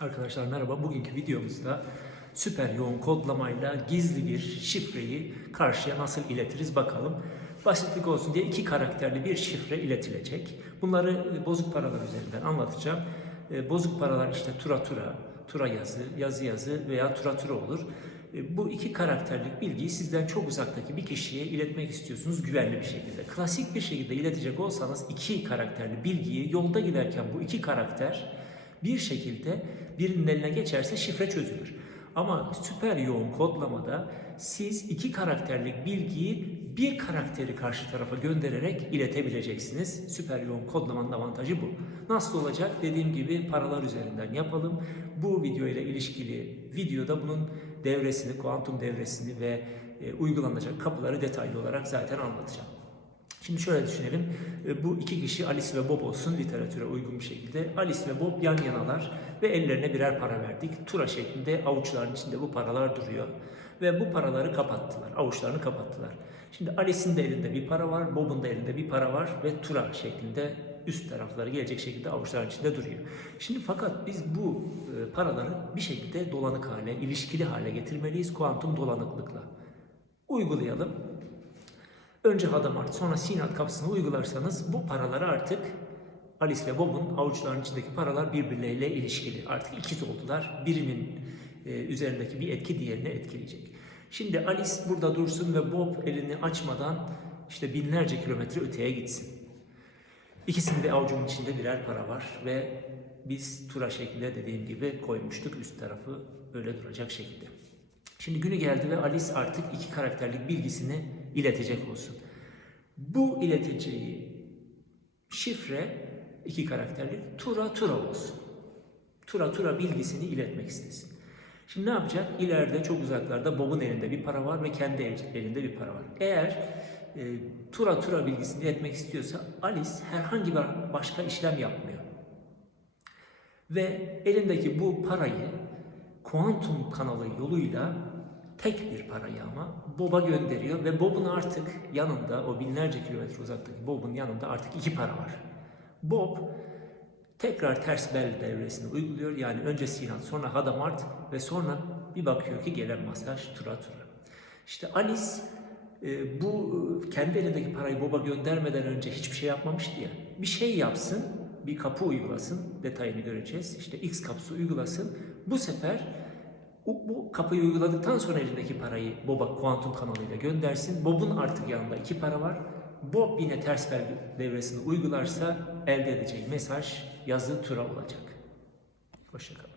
Arkadaşlar merhaba. Bugünkü videomuzda süper yoğun kodlamayla gizli bir şifreyi karşıya nasıl iletiriz bakalım. Basitlik olsun diye iki karakterli bir şifre iletilecek. Bunları e, bozuk paralar üzerinden anlatacağım. E, Bozuk paralar işte tura tura, tura yazı, yazı yazı veya tura tura olur. E, Bu iki karakterlik bilgiyi sizden çok uzaktaki bir kişiye iletmek istiyorsunuz güvenli bir şekilde. Klasik bir şekilde iletecek olsanız iki karakterli bilgiyi yolda giderken bu iki karakter bir şekilde birinin eline geçerse şifre çözülür. Ama süper yoğun kodlamada siz iki karakterlik bilgiyi bir karakteri karşı tarafa göndererek iletebileceksiniz. Süper yoğun kodlamanın avantajı bu. Nasıl olacak? Dediğim gibi paralar üzerinden yapalım. Bu video ile ilişkili videoda bunun devresini, kuantum devresini ve e, uygulanacak kapıları detaylı olarak zaten anlatacağım. Şimdi şöyle düşünelim. E, Bu iki kişi Alice ve Bob olsun literatüre uygun bir şekilde. Alice ve Bob yan yanalar ve ellerine birer para verdik. Tura şeklinde avuçların içinde bu paralar duruyor. Ve bu paraları kapattılar. Avuçlarını kapattılar. Şimdi Alice'in de elinde bir para var, Bob'un da elinde bir para var ve tura şeklinde üst tarafları gelecek şekilde avuçların içinde duruyor. Şimdi fakat biz bu e, paraları bir şekilde dolanık hale, ilişkili hale getirmeliyiz kuantum dolanıklıkla. Uygulayalım. Önce Hadamard sonra Sinat kapısını uygularsanız bu paraları artık Alice ve Bob'un avuçlarının içindeki paralar birbirleriyle ilişkili. Artık ikiz oldular. Birinin e, üzerindeki bir etki diğerini etkileyecek. Şimdi Alice burada dursun ve Bob elini açmadan işte binlerce kilometre öteye gitsin. İkisinin de avucunun içinde birer para var ve biz tura şeklinde dediğim gibi koymuştuk üst tarafı öyle duracak şekilde. Şimdi günü geldi ve Alice artık iki karakterlik bilgisini iletecek olsun. Bu ileteceği şifre iki karakterlik tura tura olsun. Tura tura bilgisini iletmek istesin. Şimdi ne yapacak? İleride çok uzaklarda Bob'un elinde bir para var ve kendi el- elinde bir para var. Eğer e, tura tura bilgisini iletmek istiyorsa Alice herhangi bir başka işlem yapmıyor. Ve elindeki bu parayı kuantum kanalı yoluyla tek bir parayı ama Bob'a gönderiyor ve Bob'un artık yanında o binlerce kilometre uzaktaki Bob'un yanında artık iki para var. Bob tekrar ters bel devresini uyguluyor. Yani önce Sinat sonra Hadamard ve sonra bir bakıyor ki gelen masaj tura tura. İşte Alice e, bu e, kendi elindeki parayı Bob'a göndermeden önce hiçbir şey yapmamıştı ya. Bir şey yapsın, bir kapı uygulasın, detayını göreceğiz. İşte X kapısı uygulasın. Bu sefer bu, kapıyı uyguladıktan sonra elindeki parayı Bob'a kuantum kanalıyla göndersin. Bob'un artık yanında iki para var. Bob yine ters bel devresini uygularsa elde edeceği mesaj yazı tura olacak. Hoşçakalın.